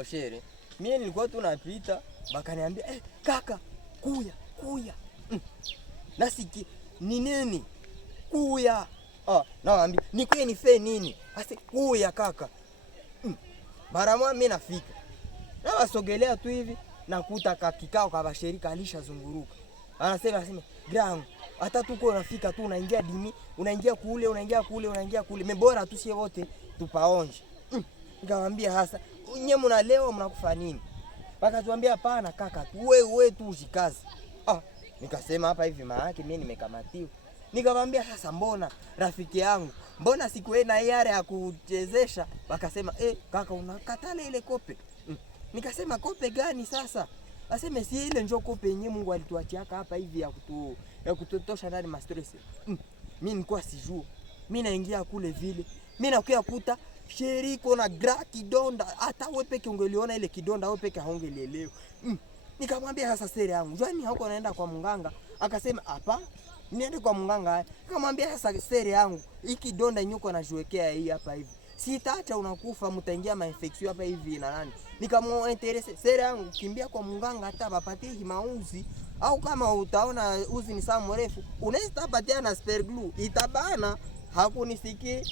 Moshere, mimi nilikuwa tunapita, bakaniambia kaka kuya. Nasiki ni nini? Kuya. Naambia nikuye nife nini? Ase kuya kaka. Mara moja mimi nafika. Na wasogelea tu hivi nakuta kikao kwa bashirika alishazunguruka. Anasema "Grand, hata tuko unafika tu unaingia dimi, unaingia kule. Mbona tu sie wote tupaonje." Nikamwambia hasa, "Nyinyi mnalewa mnakufa nini?" Wakatuambia hapana kaka, wewe tu usikaze. Nikasema hapa hivi maana yake mimi nimekamatiwa. Nikamwambia sasa mbona rafiki yangu, mbona sikuwe na yale ya kuchezesha? Wakasema kaka unakatala ile kope. Nikasema kope gani sasa? Aseme si ile njoo kope yenyewe Mungu alituachiaka hapa hivi ya kutotosha ndani ma stress. Mimi nilikuwa sijua. Mimi naingia kule vile. Mimi nakuya kuta sheriko na kidonda, hata wewe peke ungeliona ile kidonda wewe peke haungelielewa. Nikamwambia sasa sere yangu, "Jani hauko naenda kwa mganga?" Akasema, "Hapa, niende kwa mganga." Nikamwambia sasa sere yangu, "Hiki donda nyuko najiwekea hii hapa hivi. Sitaacha unakufa, mtaingia ma-infection hapa hivi na nani." Nikamuinteresse sere yangu, "Kimbia kwa mganga hata bapatie mauzi au kama utaona uzi ni saa mrefu, unaweza patia na spare glue. Itabana." Hakunisikia.